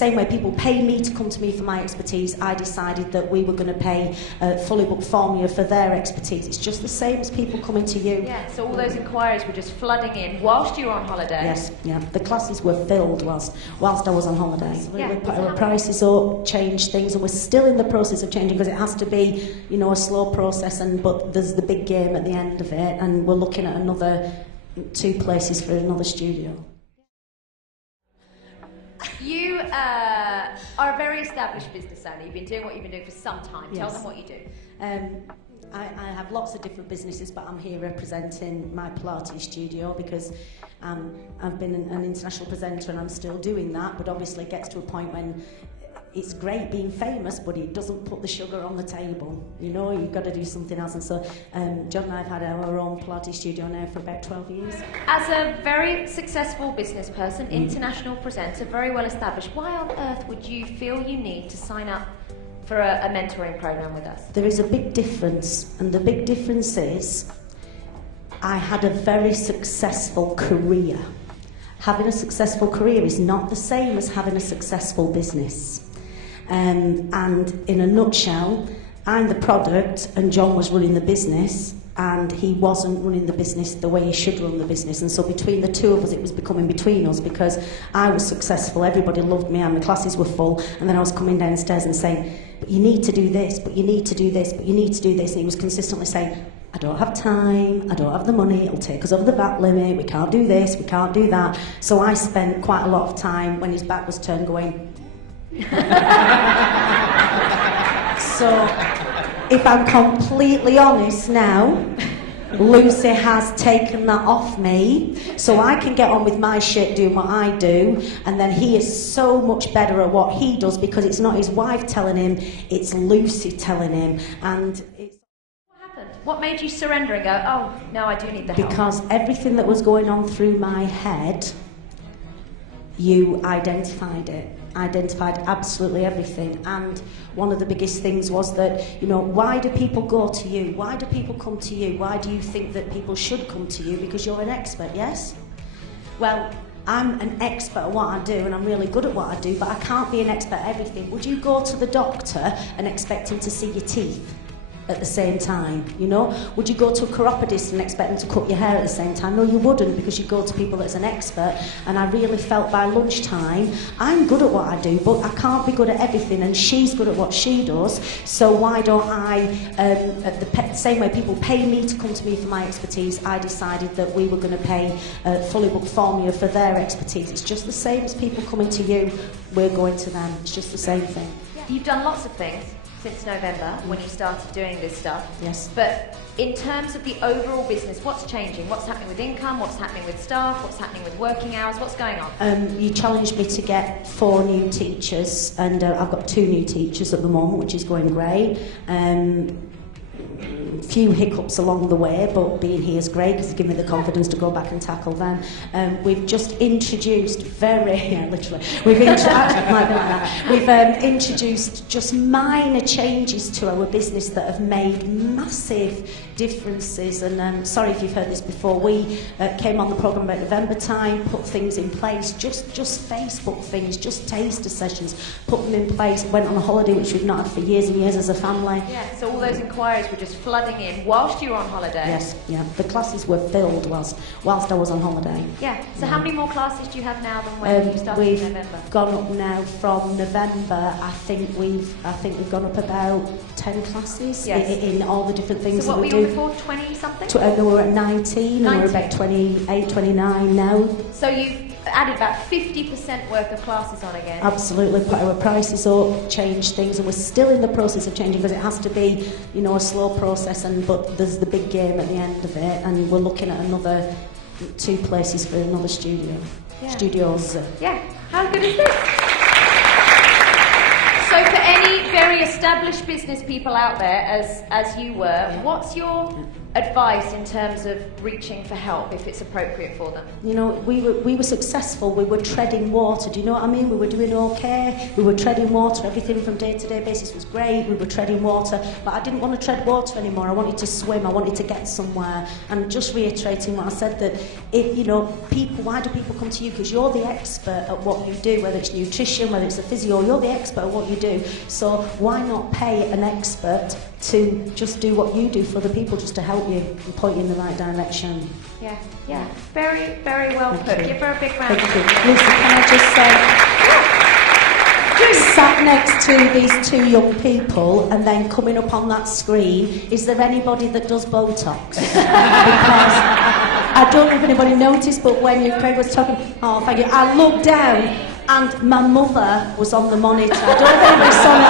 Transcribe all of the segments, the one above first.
same way people pay me to come to me for my expertise, I decided that we were going to pay Fully Booked Formula for their expertise. It's just the same as people coming to you. Yeah, so all those inquiries were just flooding in whilst you were on holiday? Yes, yeah. The classes were filled whilst I was on holiday. Yeah, we put our prices up, changed things, and we're still in the process of changing because it has to be, you know, a slow process, but there's the big game at the end of it, and we're looking at another 2 places for another studio. You are a very established business owner. You've been doing what you've been doing for some time. Yes. Tell them what you do. I have lots of different businesses, but I'm here representing my Pilates studio because I've been an international presenter and I'm still doing that, but obviously it gets to a point when it's great being famous, but it doesn't put the sugar on the table. You know, you've got to do something else. And so John and I have had our own Pilates studio now for about 12 years. As a very successful business person, international presenter, very well established, why on earth would you feel you need to sign up for a mentoring program with us? There is a big difference, and the big difference is I had a very successful career. Having a successful career is not the same as having a successful business. And in a nutshell, I'm the product and John was running the business, and he wasn't running the business the way he should run the business. And so between the two of us, it was becoming between us because I was successful, everybody loved me, and the classes were full, and then I was coming downstairs and saying, but you need to do this, but you need to do this, but you need to do this. And he was consistently saying, I don't have time, I don't have the money, it'll take us over the VAT limit, we can't do this, we can't do that. So I spent quite a lot of time when his back was turned going, so, if I'm completely honest now, Lucy has taken that off me, so I can get on with my shit doing what I do, and then he is so much better at what he does because it's not his wife telling him, it's Lucy telling him, and it's... What happened? What made you surrender and go, oh, no, I do need the help? Because everything that was going on through my head, you identified absolutely everything. And one of the biggest things was that, you know, why do people go to you? Why do people come to you? Why do you think that people should come to you? Because you're an expert, yes? Well, I'm an expert at what I do and I'm really good at what I do, but I can't be an expert at everything. Would you go to the doctor and expect him to see your teeth at the same time, you know? Would you go to a chiropodist and expect them to cut your hair at the same time? No, you wouldn't, because you go to people that's an expert. And I really felt by lunchtime, I'm good at what I do, but I can't be good at everything, and she's good at what she does, so why don't I, at the same way people pay me to come to me for my expertise, I decided that we were going to pay Fully Booked Formula for their expertise. It's just the same as people coming to you, we're going to them. It's just the same thing. You've done lots of things since November when you started doing this stuff. Yes. But in terms of the overall business, what's changing? What's happening with income? What's happening with staff? What's happening with working hours? What's going on? You challenged me to get 4 new teachers, and I've got 2 new teachers at the moment, which is going great. Few hiccups along the way, but being here is great because it's given me the confidence to go back and tackle them. We've just introduced we've introduced just minor changes to our business that have made massive differences. And sorry if you've heard this before, we came on the programme about November time, put things in place, just Facebook things, just taster sessions, put them in place, went on a holiday which we've not had for years and years as a family. Yeah, so all those inquiries were just flooding in whilst you were on holiday? Yes, yeah. The classes were filled whilst I was on holiday. Yeah, so how many more classes do you have now than when you started in November? We've gone up now from November, I think we've gone up about 10 classes. Yes. in all the different things so that we do. do. So what were you on before, 20 something? No, we're at 19 and we're about 28, 29 now. So you've added about 50% worth of classes on again? Absolutely, put our prices up, changed things, and we're still in the process of changing because it has to be, you know, a slow process, but there's the big game at the end of it, and we're looking at another 2 places for another studio. Yeah. Studios. Yeah, how good is this? So for any very established business people out there, as you were, what's your advice in terms of reaching for help if it's appropriate for them? You know, we were successful. We were treading water. Do you know what I mean? We were doing okay. We were treading water. Everything from day-to-day basis was great. We were treading water. But I didn't want to tread water anymore. I wanted to swim. I wanted to get somewhere. And just reiterating what I said, that if, you know, people, why do people come to you? Because you're the expert at what you do, whether it's nutrition, whether it's a physio, you're the expert at what you do. So why not pay an expert to just do what you do for the people, just to help you and point you in the right direction? Yeah, yeah. Very, very well put. Give her a big round. Thank you. Lucy, can I just say, sat next to these two young people and then coming up on that screen, is there anybody that does Botox? Because I don't know if anybody noticed, but when Craig was talking, oh, thank you, I looked down and my mother was on the monitor. I don't know if anybody saw it.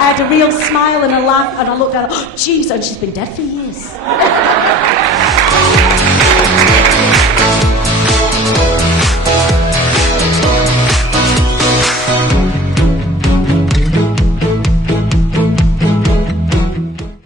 I had a real smile and a laugh, and I looked down, oh, jeez, and she's been dead for years.